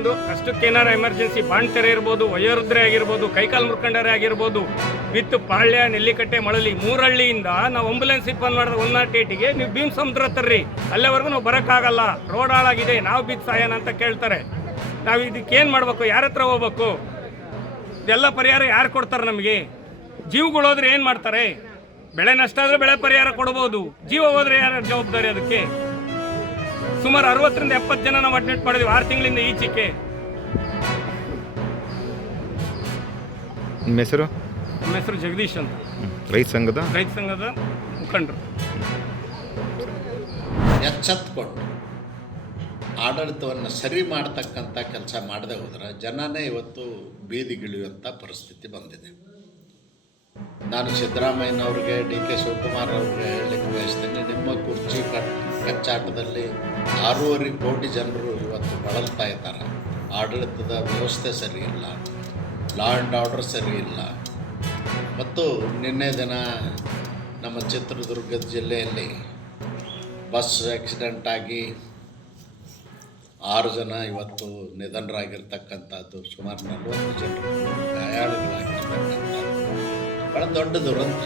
ಬಂದು ಕಷ್ಟಕ್ಕೇನಾರ ಎಮರ್ಜೆನ್ಸಿ ಬಾಣ್ ತೆರೆ ಇರ್ಬೋದು, ವಯೋವೃದ್ಧರೇ ಆಗಿರ್ಬೋದು, ಕೈಕಾಲು ಮುರ್ಕಂಡರೇ ಆಗಿರ್ಬೋದು, ವಿತ್ ಪಾಳ್ಯ, ನೆಲ್ಲಿಕಟ್ಟೆ, ಮಳಲಿ 3 ಹಳ್ಳಿಯಿಂದ ನಾವು ಆಂಬುಲೆನ್ಸ್ ಇಪ್ಪನ್ ಮಾಡಿದ 108ಗೆ ನೀವು ಭೀಮ್ ಸಮುದ್ರ ತರ್ರಿ, ಅಲ್ಲೇವರೆಗೂ ನಾವು ಬರೋಕ್ಕಾಗಲ್ಲ, ರೋಡ್ ಹಾಳಾಗಿದೆ, ನಾವು ಬಿದ್ದು ಸಾಯನ ಅಂತ ಕೇಳ್ತಾರೆ. ನಾವು ಇದಕ್ಕೇನು ಮಾಡಬೇಕು? ಯಾರ ಹತ್ರ ಹೋಗ್ಬೇಕು? ಇದೆಲ್ಲ ಪರಿಹಾರ ಯಾರು ಕೊಡ್ತಾರೆ ನಮಗೆ? ಜೀವಗಳು ಹೋದ್ರೆ ಏನು ಮಾಡ್ತಾರೆ? ಬೆಳೆ ನಷ್ಟ ಆದರೆ ಬೆಳೆ ಪರಿಹಾರ ಕೊಡ್ಬೋದು, ಜೀವ ಹೋದ್ರೆ ಯಾರು ಜವಾಬ್ದಾರಿ ಅದಕ್ಕೆ? ಸುಮಾರು 60ರಿಂದ 70 ಜನ ನಾವು ಅಡ್ಮಿಟ್ ಮಾಡಿದ್ವಿ 6 ತಿಂಗಳಿಂದ ಈಚೆಗೆ. ನಿಮ್ಮ ಹೆಸರು? ನಮ್ಮ ಹೆಸರು ಜಗದೀಶ್ ಅಂತ, ರೈತ ಸಂಘದ ಮುಖಂಡರು. ಎಚ್ಚೆತ್ಕೊಂಡು ಆಡಳಿತವನ್ನು ಸರಿ ಮಾಡ್ತಕ್ಕಂಥ ಕೆಲಸ ಮಾಡದೆ ಹೋದ್ರೆ ಜನನೇ ಇವತ್ತು ಬೀದಿಗಿಳಿಯುವಂಥ ಪರಿಸ್ಥಿತಿ ಬಂದಿದೆ. ನಾನು ಸಿದ್ದರಾಮಯ್ಯನವ್ರಿಗೆ, ಡಿ ಕೆ ಶಿವಕುಮಾರ್ ಅವ್ರಿಗೆ ಹೇಳಲಿಕ್ಕೆ ಬಯಸ್ತೇನೆ, ನಿಮ್ಮ ಕುರ್ಚಿ ಕಚ್ಚಾಟದಲ್ಲಿ 6.5 ಕೋಟಿ ಜನರು ಇವತ್ತು ಬಳಲ್ತಾ ಇದ್ದಾರೆ. ಆಡಳಿತದ ವ್ಯವಸ್ಥೆ ಸರಿ ಇಲ್ಲ, ಲಾ ಆ್ಯಂಡ್ ಆರ್ಡರ್ ಸರಿ ಇಲ್ಲ. ಮತ್ತು ನಿನ್ನೆ ದಿನ ನಮ್ಮ ಚಿತ್ರದುರ್ಗದ ಜಿಲ್ಲೆಯಲ್ಲಿ ಬಸ್ ಆಕ್ಸಿಡೆಂಟ್ ಆಗಿ 6 ಜನ ಇವತ್ತು ನಿಧನರಾಗಿರ್ತಕ್ಕಂಥದ್ದು, ಸುಮಾರು 40 ಜನರು ಗಾಯಾಳುಗಳಾಗಿರ್ತಕ್ಕಂಥದ್ದು ಭಾಳ ದೊಡ್ಡ ದುರಂತ.